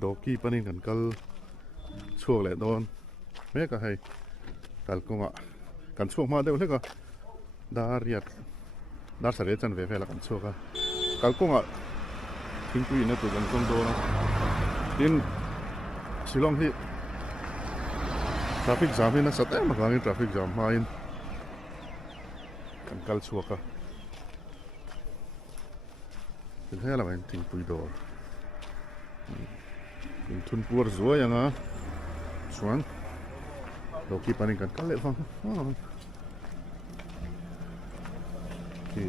đồ kỳ panin cần cal chuộc lại đòn mấy cái hay cal công ạ cần chuộc mà đâu thế cơ đã riết đã xảy ra chân về là cần chuộc à cal công ạ chính quy nó tụi cần công đồ nó tin Shillong thì traffic jam nó sát mà cái traffic jam mà in cần cal chuộc à thế là mình chính quy đồ thun pur rồi yang à chuan đồ kỳ panin cần cal lại phong thì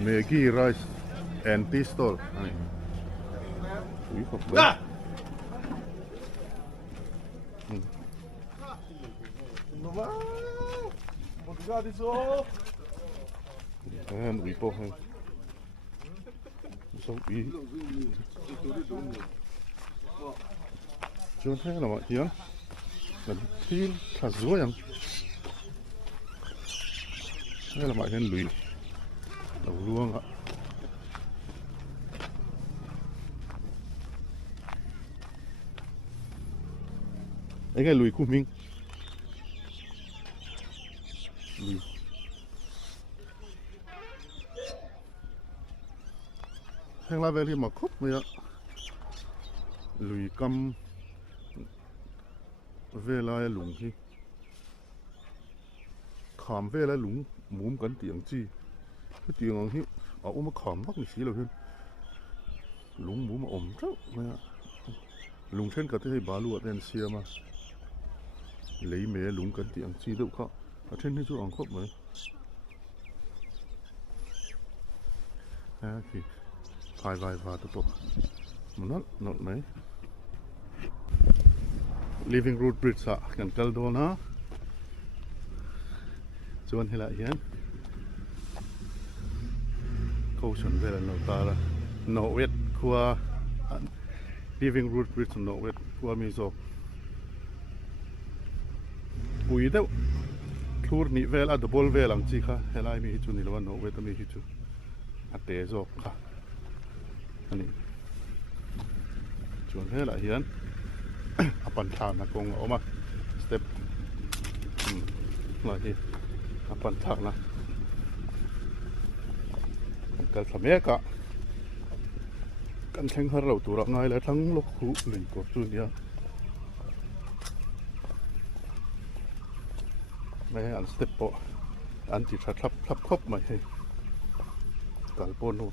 Maggi rice and pistol ui khóc bớt anh ui po hay sao ui chuan thế là mọi hiến là thiên thật dối em đây là mọi hiến lùi đầu luôn ạ ấy cái lùi của mình lùi hàng la về thì mà khúc vậy ạ lùi cầm về lại lủng thì khám về lại lủng muốn cần tiếng chi cái tiếng ông hiu ở ôm khám mắc một xí rồi hơn lủng muốn mà ôm rất vậy ạ lủng trên cả thế bà lụa đèn xia mà lấy mẹ lủng cần tiếng chi đâu khó ở trên cái chỗ ông khóc mới thì vài và tụt một nó mấy living road bridge ạ cần cal đồ nó chuan hay lại hiến câu chuyện về là nấu ta là nấu vết qua living road bridge nấu vết qua mi dọc bụi đâu tour nị về là double về làm chi cả hay lại mi hitu nị là nấu vết mi hitu à té dọc cả anh ấy chuan hay lại hiến apan thang na kong oma step là gì apan thang na cần làm gì cả cần thằng hơi lâu tuổi ngay là thằng lúc hú lì của tôi nhá mấy anh step bộ anh chỉ thắp khóc mà hay cả bốn luôn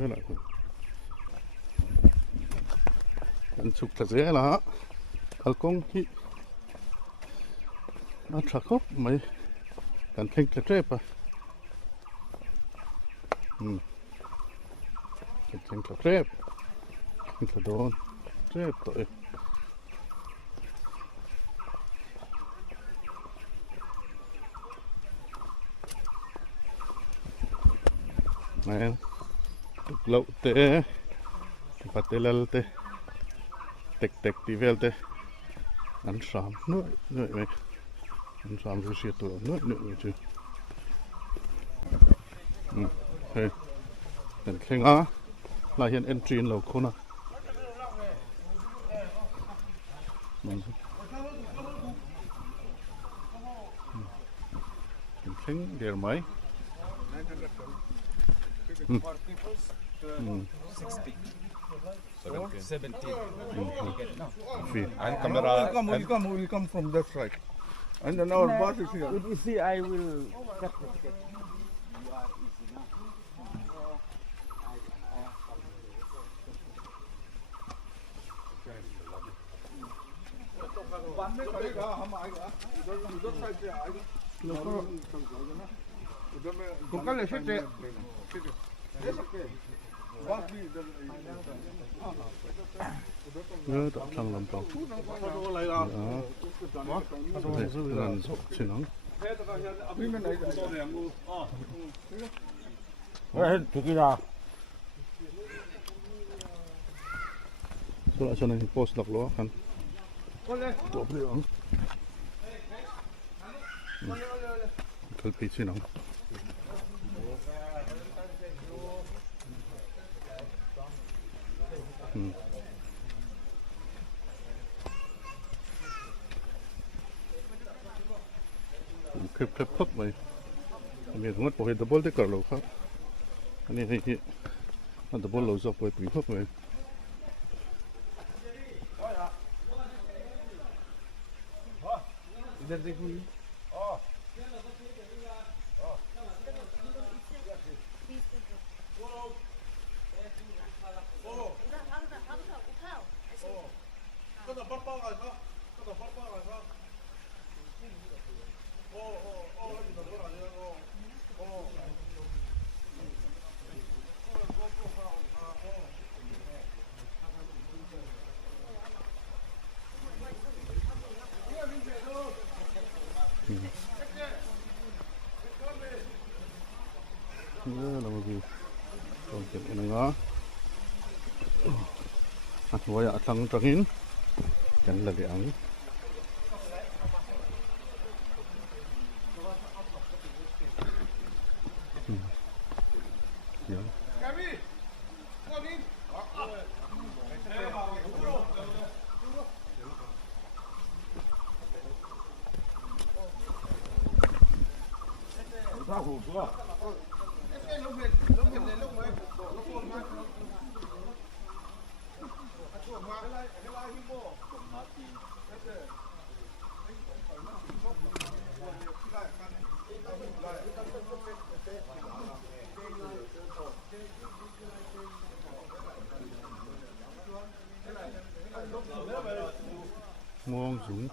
thế này anh chụp thật dễ là cal công thì nó chặt khóc mấy cần thinh cái trép à cần thinh cái trép cái đòn trép tội này lậu tê bắt tê lal tê tek tí vel tê ăn sám nữa mày ăn sám rồi xịt tụi nữa chứ hey đừng khen á là hiện entry lầu khôn à đừng khen để mấy 60. 17. And camera. We come from that side. And then our bus is here. If you see, I will cut the ticket. You are easy now. nhớ tập thằng làm tàu làm sốt chỉ nắng số lại cho nên post đọc lúa khăn tổ biểu cái chỉ nắng khép khép vậy mình không có hiện double thế cả lâu khác anh ấy thì anh double lâu rồi phải tùy khép vậy इधर देखो ये là một gì còn chuyện này nó ngồi ở thằng trăng chẳng là cái ống muông xuống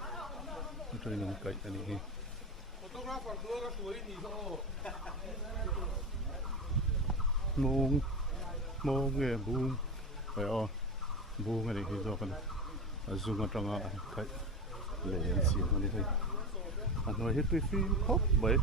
chơi nằm cậy anh ấy muông muông nghe buông phải o buông anh ấy thì do con dùng ở trong cái lệ xiên anh ấy thôi anh nói hết cái phim khóc vậy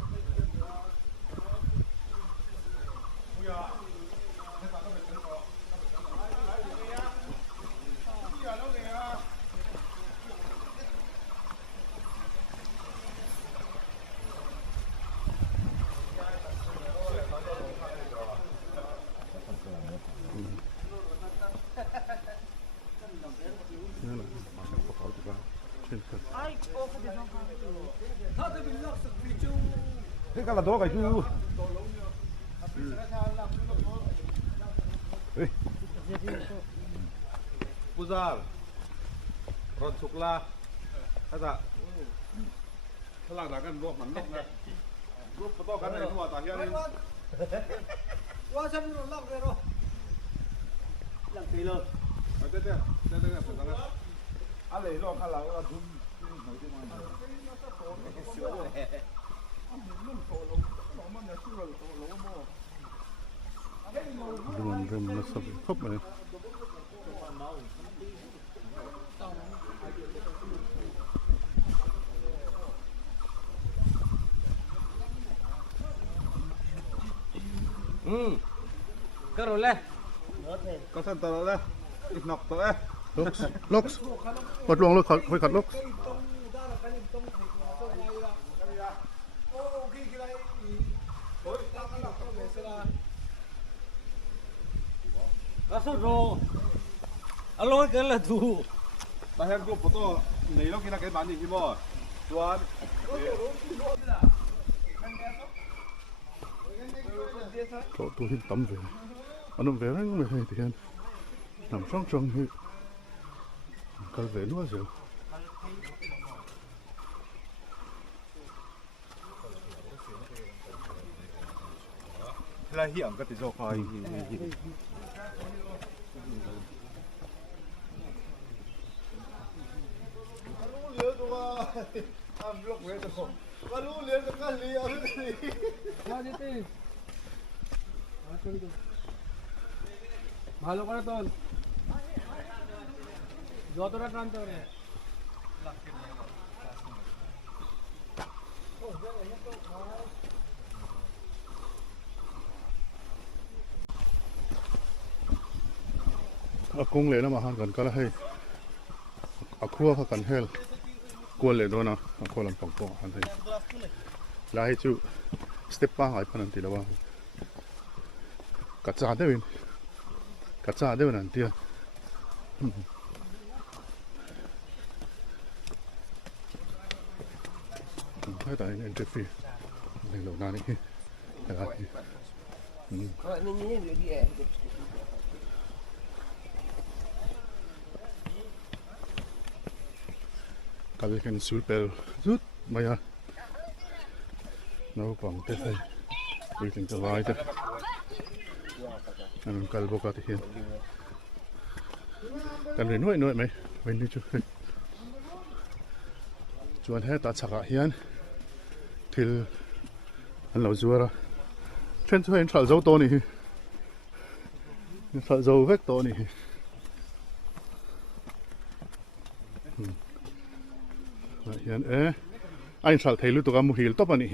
thế cả là đó cái chú Puzar Ron Sukla Hata Salah dah kan buat mandok kan buat foto kan ini semua tak hian Wah, saya belum lock deh, roh. Yang kilo. ada pesangan ale lo kalau orang dum rừng nó sập khóc này cái rồi lên có sẵn tờ đó ít nọc tờ ấy looks bật luồng looks phải khát looks Kaso ro alo cái là thu ta hiện group photo này lo kia cái bản gì mà tuan chỗ tôi hiện tắm về anh về đấy cũng về thì nằm trong trong thì cần về nữa rồi là hiện cái tự do khoai ভালো করে তোল যতটা টানতে পারে cung lệ nó mà han gần cái là hay khua phải cần hell cua lệ đó nó khua làm phòng phòng han thấy là hay chú step ba hỏi phần thì là bao cắt ra đấy bên cắt ra đấy bên anh tia Hai tại nên trượt phi nên lâu na đi cái cái sủi bèo rút mày à nó còn thế thôi điถึงจะไว้แต่อันนั้นกันบอกกันที่เห็นกันเลยน้อยไหมไม่นี่จุดชวนให้ตัดฉากเฮียนที่อันเราจัวละเช่นช่วยถ่ายรูปตัวนี้ถ่ายรูปเวกตัวนี้เฮียนไอ้ถ่ายถ่ายรูปตัวกับมุฮิลตัวปนี้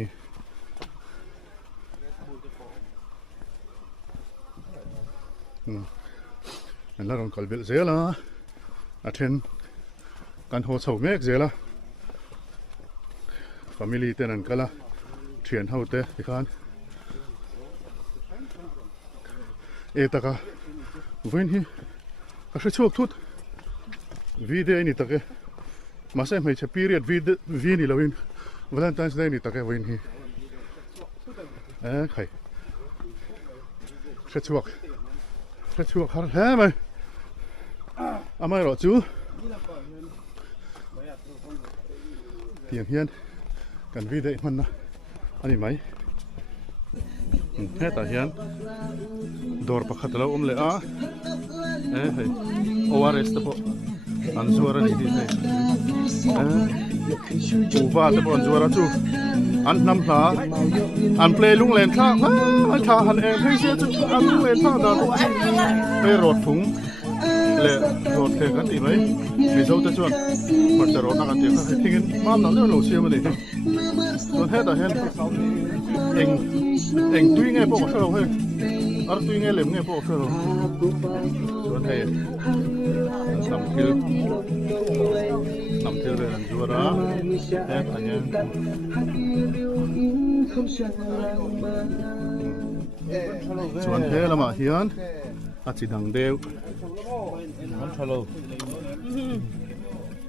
อันนั้นเราkalbel zela aten kan ho chho mek zela family ten an kala thian hote tikhan taka wen hi ka chok thut video ni take ma se mai che period vi ni lawin valentine's day ni take wen hi khai chok har ha mai amai ro chu tiang hian kan vi dei man na ani mai he ta hian dor pakhat lo le a hei ors te po an zuara ni di hei uwa te po an zuara chu an nam hla an play lung len tha an tha han hei se chu an lung len tha da pe rot thung le rot ke kan ti mai mi zo te chuan mar te rot na kan ti kha thingin mam na lo sia ma ni chuan he ta hian eng tui nge po ka lo he ar tui nge lem nge po ka lo chuan he nam thil ve an zuara he ta hian chuan he lama hian a chi dang deu an thalo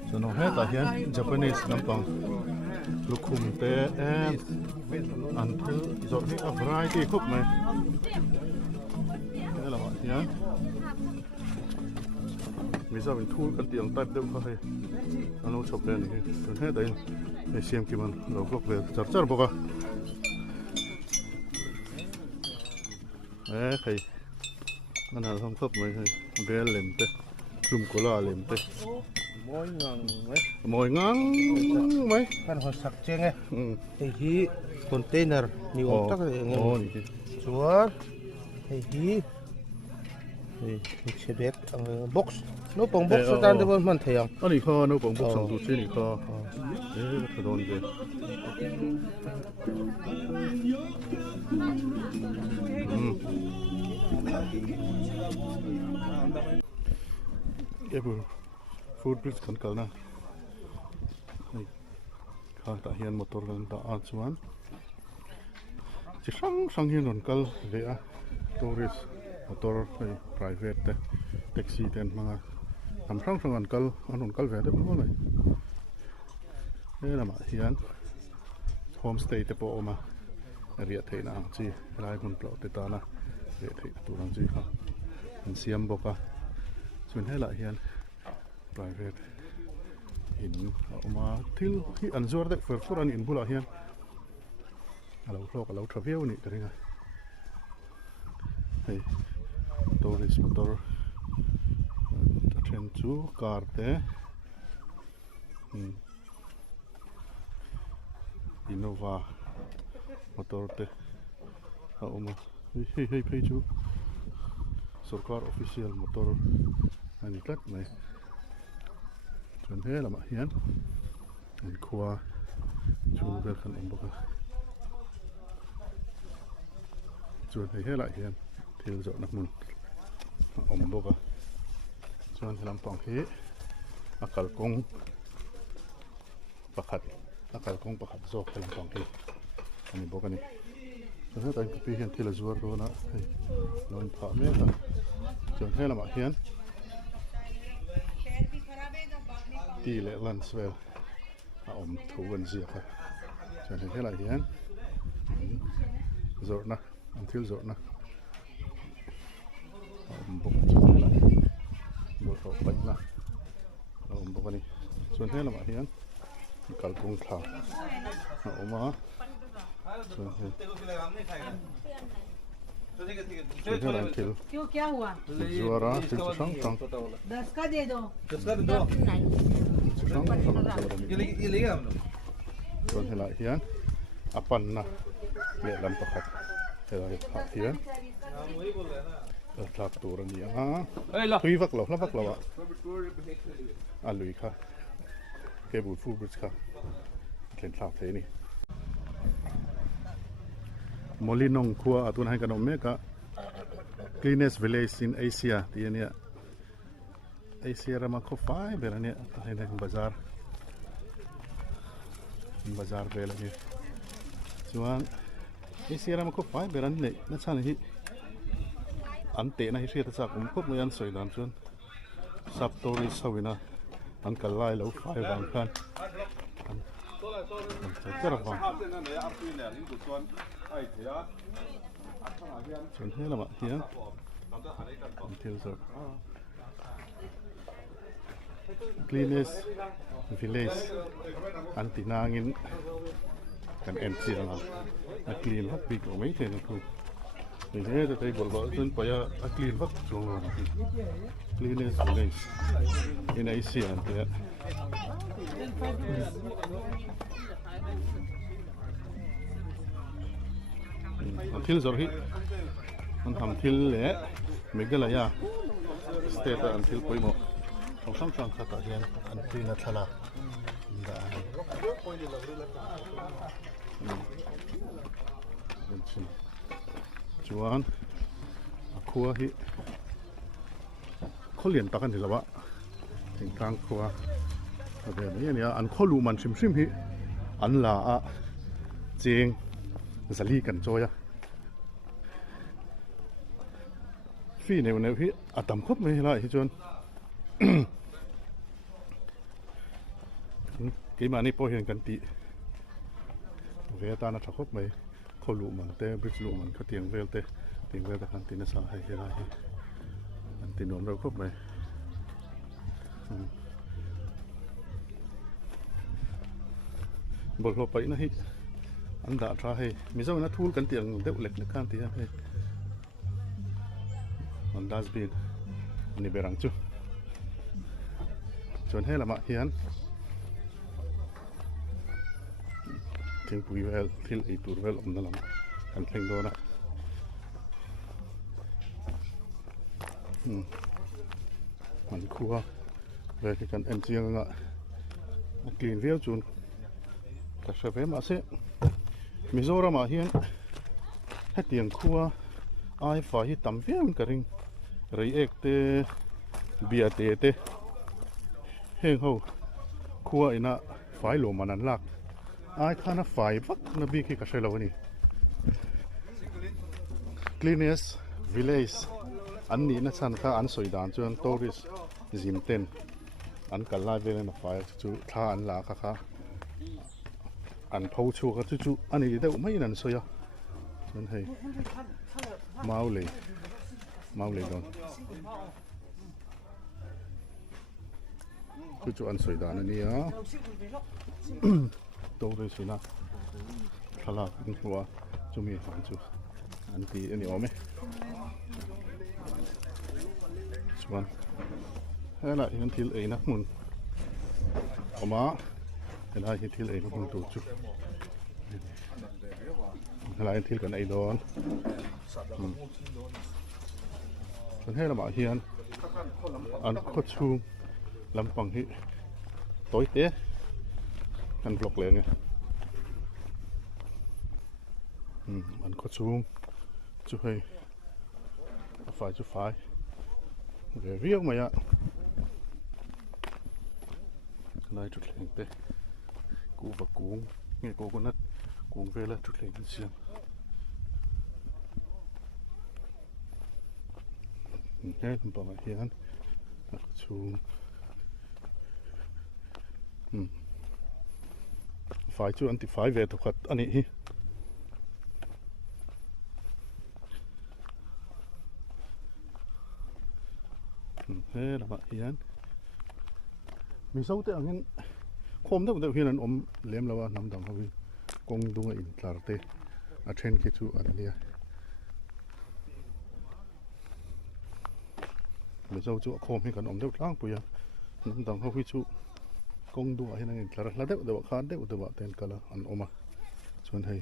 chuan he ta hian Japanese lampang lukhum te an thil zot hi a variety khup mai he lama hian mi za min thul kan tiang type deuh kha he an lo chop le ni chuan he ta in siam ki man lo gok ve char boka khai anh nào không khớp mấy bé lềm tê lùm cổ la lềm tê mồi ngang mấy kan ho sak che nge hei hi container ni om tak nge chuan hei hi che bek box no pong box tan de bon man thayang ani kha no pong box sang tu che ni kha ka don ve cái food bridge kan kalna kha ta hian motor kan ta a chuan chi sang hian on kal ve a tourist motor private taxi ten manga am sang an kal ve de mo mai la ma hian homestay te po ma ria theina chi lai mun plo te ta na ve thei tu rang chi kha an siam boka chun hela hian private in oma thil hi an zuar dek for an in bula hian alo thlok alo thaveu ni taringa hei tourist motor train chu car te Innova motor te oma hei phei chu sarkar official motor ani tlat mai chuan he lama hian an khua chu vel kan om boka chuan he lại hian thil zo na mun om boka chuan lampang hi akal kong pakhat zo lampang hi ani boka ni chuan he tai pi hian thil zuar do na hei lon pha me ta chuan he lama hian ti lệ lunch vel thu gần gì cả cho nên thế là hiền rồi na thiếu rồi na bụng cho lại bụng khẩu bệnh na bụng này cho thế là mà hiền cả cùng thảo mà cho nên thiếu क्यों क्या हुआ rồi ra thiếu sáng tăng 10 का दे दो sáng ये लेगा हम लोग cho nên là hiền apan na lệ làm tập hợp thế là hiền वही बोल रहे हैं ना thạc tổ rồi nhỉ ha Ê lo. tuy vắt lẩu ạ lùi kha cái bụi phu bứt kha lên thạc thế này Molinong khua ở tuần hai cái nông mẹ cả cleanest village in Asia thì anh ạ Asia ra mà có phải về là nè hay là bazar về là nè chuan Asia ra mà có phải về là nè nó sao này anh tệ này hiện tại cũng có mấy anh soi đàn chuan sắp tới sau này anh cả lại lâu phải vàng khan rất là vàng chuẩn thế là bạn hiến thiếu rồi cleanest village anh tị na ngin kan empty là clean hết bị của mấy thế này thôi mình thấy thấy gọi vợ tuần bây giờ clean hết rồi cleanest village in Asia thế thiếu rồi hít anh làm thiếu lẽ mấy cái là ya state anh thiếu quay một không xong xong sao tại hiện anh thiếu là thà là chuan khua hít khó liền tắc anh thì là vậy tình trạng khua về mấy này anh khó lù màn sim hít anh là chieng zali kan choya phi này này hi tầm khóc mấy lại hi chon cái mà này po hiện kan ti về ta nó khóc mấy khâu lụ mặn te bridge lụ mặn có tiếng về ta kan tin sa hay lại anh tin nón đâu khóc mấy bol ho pai na hi anh đã ra hay mình sao nó thu cái tiền đeo lệch lực can thì hay anh đã biết anh bị răng chưa chọn hay là mà hiền tiếng bùi vel thiên ý tụt vel ông nó làm anh thành đó nè anh khua về cái cần em chiêng ngạ clean véo chun ta sẽ về mà sẽ Mizoram mà hiện hết tiền khua ai phải tầm viên cái ring rây ek te bia te heng ho khua ina phải lo mà năn lạc ai khana phải vắt na bi khi cái lâu này cleanest village anh ní na san kha anh soi dan chuan tourist zim ten anh cả lai về na phải chu tha anh la kha anh phô chu cái chu anh ấy đâu mấy lần soi à nên hay mau lì rồi chu anh soi đàn này á đâu rồi soi na khá là cũng qua chu mi hàng chu anh tí anh ôm ấy chuan hay là hiện thiếu ấy nát mun mà cái này thì thiếu ấy nó không đủ chút cái này thiếu cái này đó còn hay là bảo hiền ăn có chuông làm bằng hị tối té ăn vlog liền nghe ăn có chuông chú hay chú phải về riêng mày ạ này chút liền té cú và cuống nghe cô con nát cuống về là chút liền xiên cái tầm bảo hiền chuông phải chú anh thì phải về thực vật anh ấy thế là bạn hiền mình sâu tới anh khom đó cũng hiền anh lem lawa nằm đằng hơi công đúng in tlar te a then khi chú anh lia mình sâu chú khom hay còn đâu lang bùi nằm đằng hơi chú công đúng hiền anh tlar là đâu khá đâu tên cả là anh oma chuan hay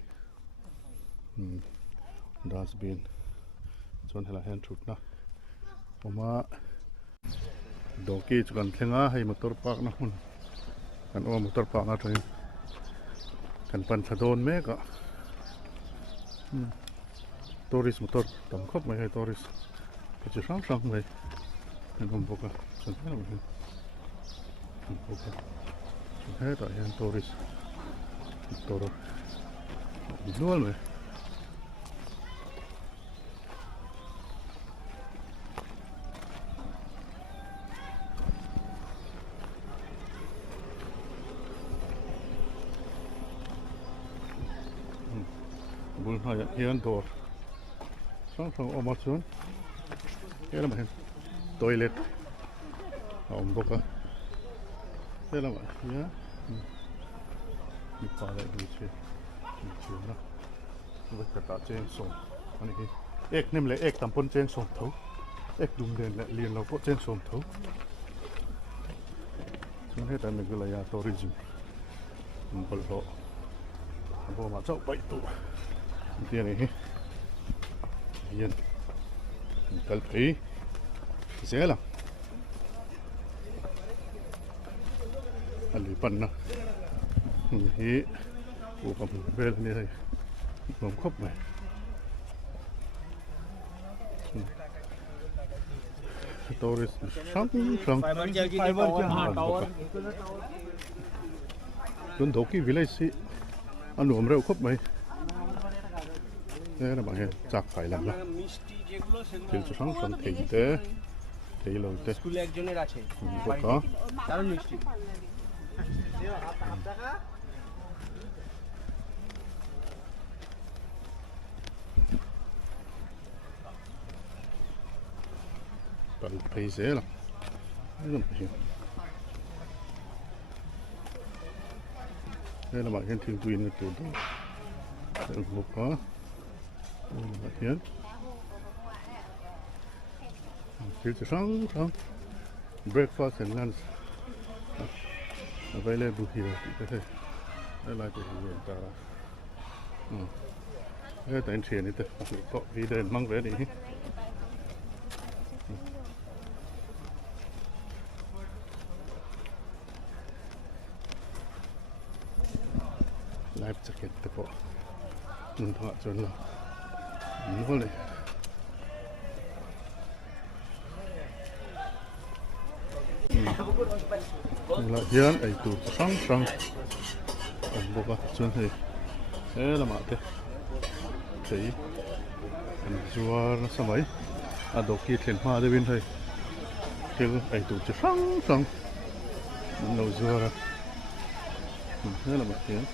dustbin chuan hay là hand truck na oma donkey chu kan thlenga hei motor park na hun kan motor park na train kan pan thadon me ka tourist motor tam khop mai hai tourist ke chu sang sang mai kan boka chun hai mai boka chun hai ta hian tourist motor dual mai bún hai hiền đồ sáng sáng ôm mặt xuống thế là mà toilet ôm bốc à thế là mà nhá đi qua đây đi chơi nó với cả tạ trên sông anh ấy ek nem lại ek tampon trên sông thấu ek đúng đèn lại liền lâu có trên sông thấu chúng hết mình cứ là tourism bận rộn vô mà cháu bảy tụ tiền này hiền cần phải dễ lắm anh lấy phần nào thì của cầm về là như thế không khóc này tôi sáng sáng tuần đầu cái village anh uống rượu khóc mày thế là bạn chặt phải làm nào thì cho sáng sáng thấy lâu thế স্কুলে একজনের আছে có দারুণ মিষ্টি cần phải dễ lắm đây là bạn hiện thiên quyền của tụi tôi một có bạn hiến thì sáng breakfast and lunch available here đây là cái gì ta đây tại trên này tôi có video mang về đi life jacket te po nun tha chon la hol le la hian ai tu sang sang an boka chon he la ma te chei an zuar na samai a doki thlen ma de bin thai thil ai tu sang sang no zuar la ma hian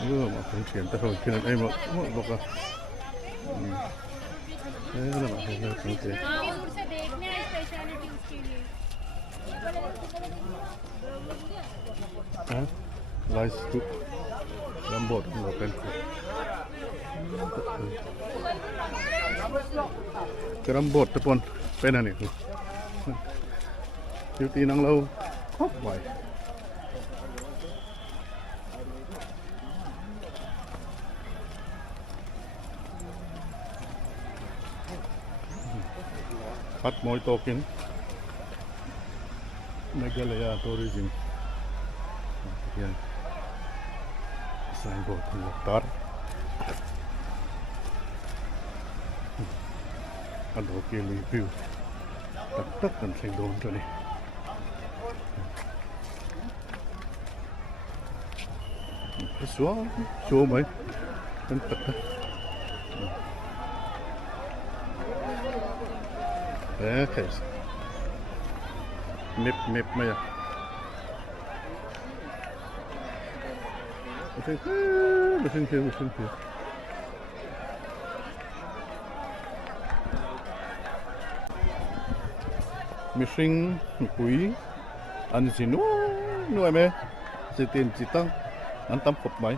mà không chuyển tới hồi kia đây một bọc à thế là bạn thấy là không thể rice soup làm bột một cái làm bột tập con bên này này thiếu tí năng lâu khóc vậy bắt mối token Meghalaya tourism yan signboard ng laktar ano review tak kan sing doon to ni số mấy kan tak okay map mày à Besin kia Missing quý anh xin nuôi mẹ chỉ tiền chỉ tăng anh tâm phục máy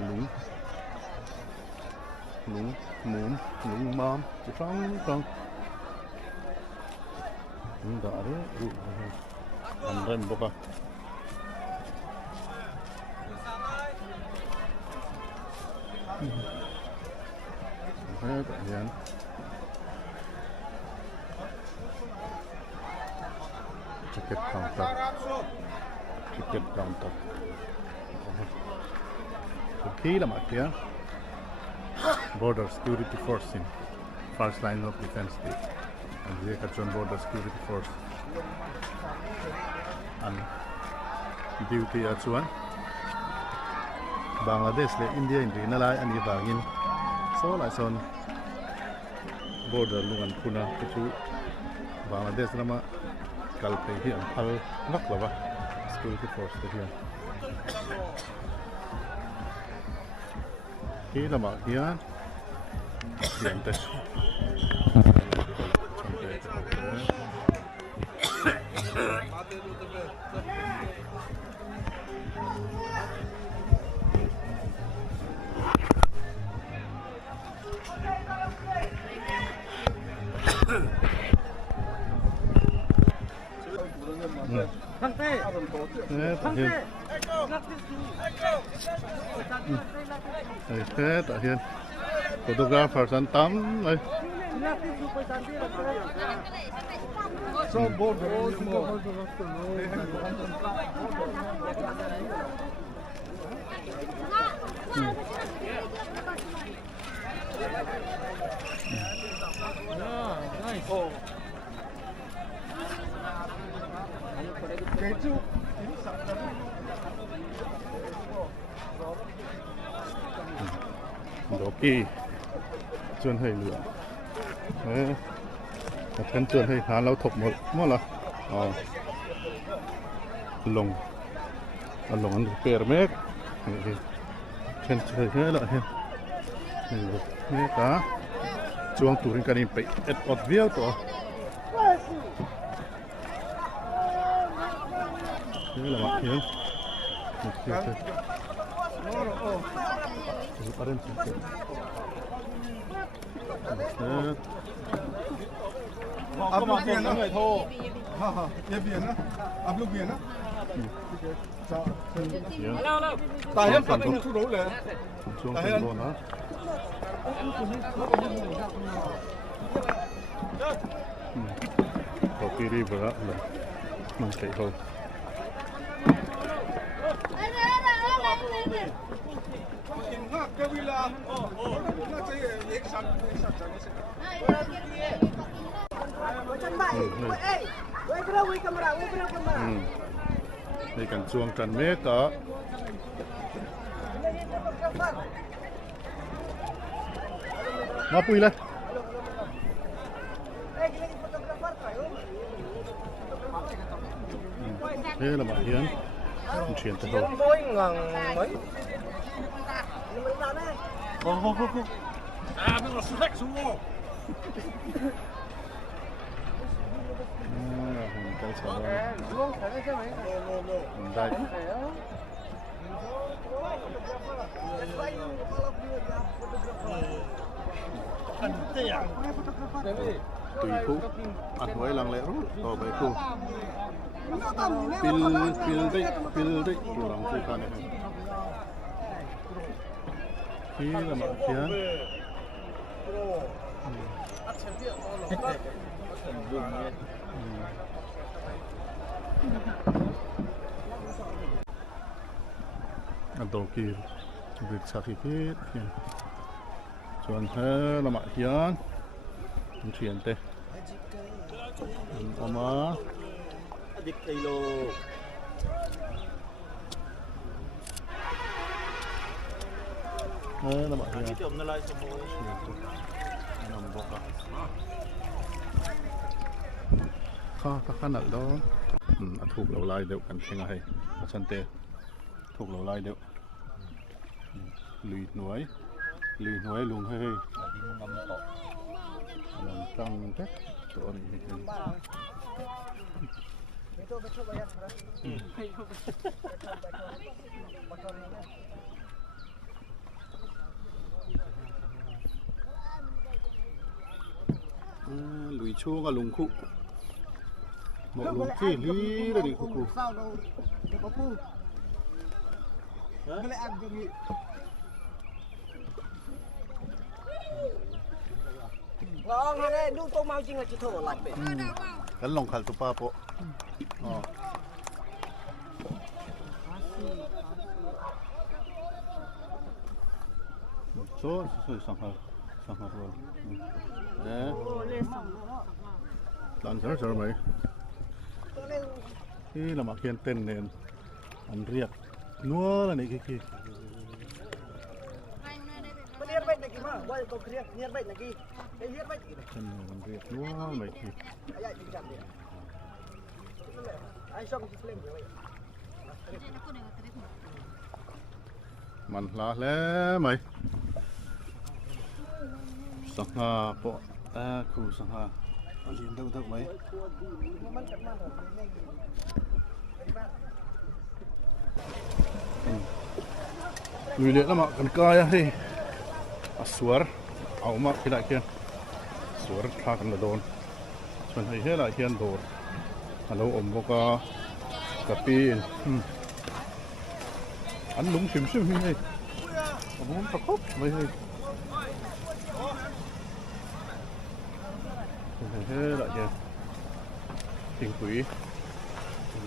lúng mom chỉ trong đã đấy anh lên bốc à thế tại hiện ticket counter key là kia border security force in first line of defense and they can border security force and duty at one Bangladesh le India in nalai ani bangin so la son border lungan puna chu Bangladesh lama kalpe hi an phal nak lawa security force te hian hi lama hian hian te thế tại hiện photographer sẵn tắm đây đồ kỳ chuồn hơi lửa thân chuồn hơi khá lâu thục một là lồng ăn bèo mét thân chuồn hơi lại hết cá chuông tụi cái này bị ớt viêu to thế là mặt hiến Áp lúc biển người thô. Ye biển á. Áp lúc biển á. Tại hết phạt cái đấu lệ. Tại hết. Có kỳ đi vừa mình chạy thôi. Đây cần chuông trần mét đó. Mà pui lên. Thế là bạn Hiến chuyển từ đầu. À, nó là sách xuống ngô. Cái sổ đây. Tùy khu ăn với lăng lẽ rút to bé khu pil đấy chủ lòng chơi pha này khi là mọi kia ăn đồ kia việc sạc thì hết chuẩn thế là mọi kia chuyển tê oma kilo là mọi kia ta khăn ở đó thuộc lầu lai đều cần xem hay chân tê thuộc lầu lai đều lùi núi luôn hơi làm tăng thế chỗ này lùi chua và lùng khụ một lùng chi lý là đi khụ sao đâu có phu cái lại ăn cho nghỉ ngon hơn đấy đu tô mau chinh là chỉ thổi lạnh vậy cái lồng khăn tụp po số sang hả rồi nè làm sao mày cái là mặc hiện tên nền anh riết núa là này cái Niat baik lagi mah, gua kau kriak niat baik lagi. Niat baik lagi. anh riết núa mày thì Ayat pinjam dia. Ai sok si flame dia. mình là lẽ mày sang ha po ta khu sang ha anh đâu mày người lệ lắm ạ, cần coi thì suar, áo mặc cái đại kia, suar thà cần là đồn, chuẩn hay hết lại hiền đồ, hello ôm cà pin, anh lúng xìm như này, ông muốn tập hút mấy hơi, chuẩn hay hết lại kia, tiền quỷ,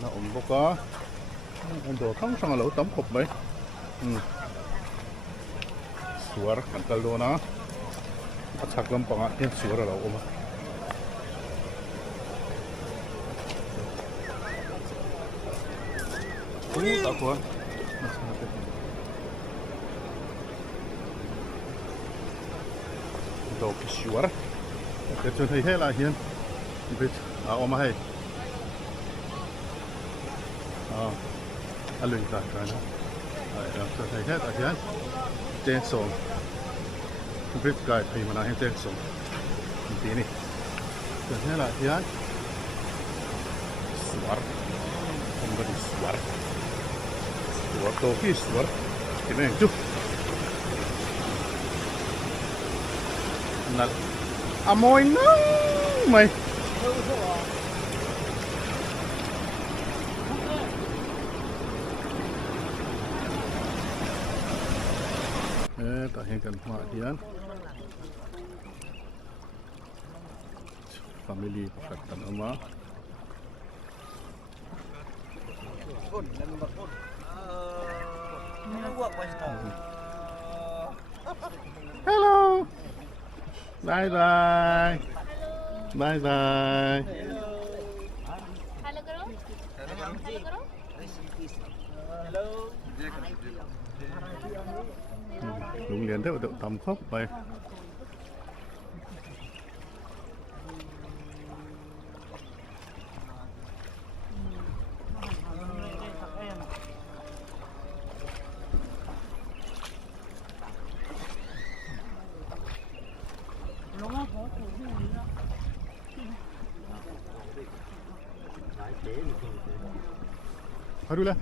nó ôm anh đồ thắng sang là lẩu tấm hộp mấy. Suar kantal do na achak lam panga hian suar alo oma ta ko do ki suar ke chon thei hela hian bit oma hai alui ta kana chon thei hela hian Tên song, biết cái thì mà nói tên song, tí này, thế là hiện, suar, không có đi suar to khi suar, cái này chút, nè, mồi nóng mày, ta hiện cần hoa hiền family perfectan ama hello bye bye bye bye hello करो हेलो करो đúng liền thế độ tầm khóc vậy Harula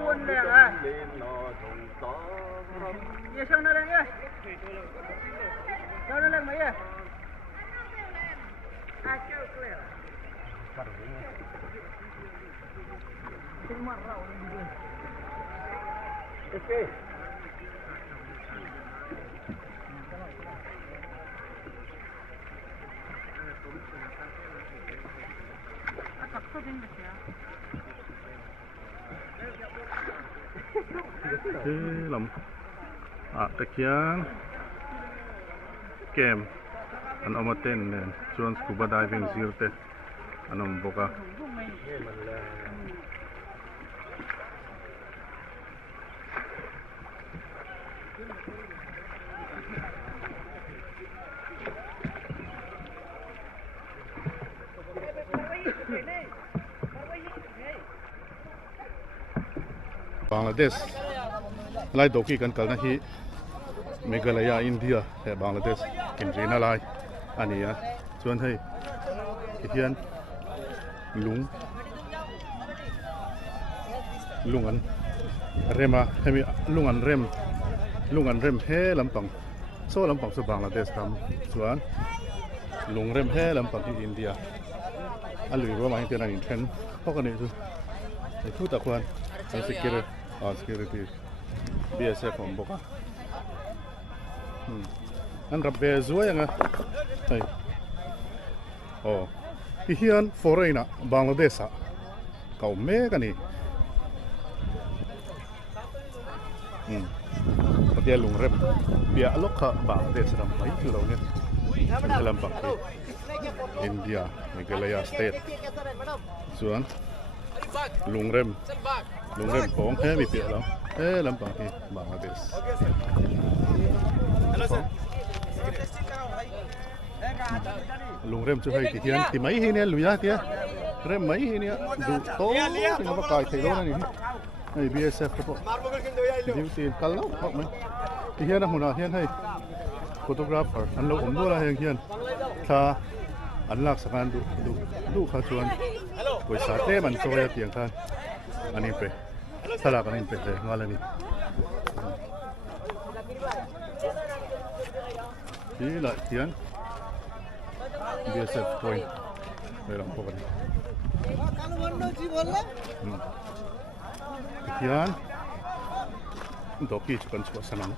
buôn nè à. Giờ xong nó lên nhá. Sao nó lên mấy à? Chưa clear. Okay. làm à, tất nhiên kem อันเอามาเต้นเนี่ยชวนสกูบาไดวิ่งซิลเตอันนั้นบอกว่าบังกลาเทศไล่ตัวกี้กันกันนะที่เมฆาลายาอินเดียแต่บังกลาเทศกินจีนอะไรอันนี้อ่ะชวนให้เทียนลุงอันเรมาให้มีลุงอันเรมเฮลำปังโซ่ลำปังสุบังกลาเทศทำส่วนลุงเรมเฮลำปังที่อินเดียอันหรือว่ามาที่นั่นอินเทนพวกกันนี่คือไอ้ทุกตะควันไอ้ security BSF ผมบอกอ่ะอันรับเบสวยยังไงไอ้โอ้ที่เฮียนฟอร์เรนอะบังกลาเทศอะเขาเมกันนี่ประเดี๋ยวลุงเริ่มเบียร์ลูกค้าบังกลาเทศรำไปคือเราเนี่ยลำปักที่อินเดียเมฆาลายาสเตทส่วนลุงเริ่มของแค่มีเปียแล้วลำปักที่บังกลาเทศลุงเริ่มช่วยที่เทียนที่ไม่เห็นเนี่ยลุยาเทียเริ่มไม่เห็นเนี่ยดูโตที่เขาประกาศเทโลนั่นนี่ไอ้ BSF ก็บอกดิวตีนกันแล้วบอกไหมที่เทียนนะหัวหน้าเทียนให้โฟโตกราฟเฟอร์อันเราผมดูแลเทียนถ้าอันลักษณะดูเขาชวนบริษัทเต้มันโซยเตียงท่านอันนี้ไปสลักอันนี้ไปเลยงานอะไรนี่นี่แหละเทียน BSF point ไปลองพบกันเทียนดอกกี้จุกันชัวสนาม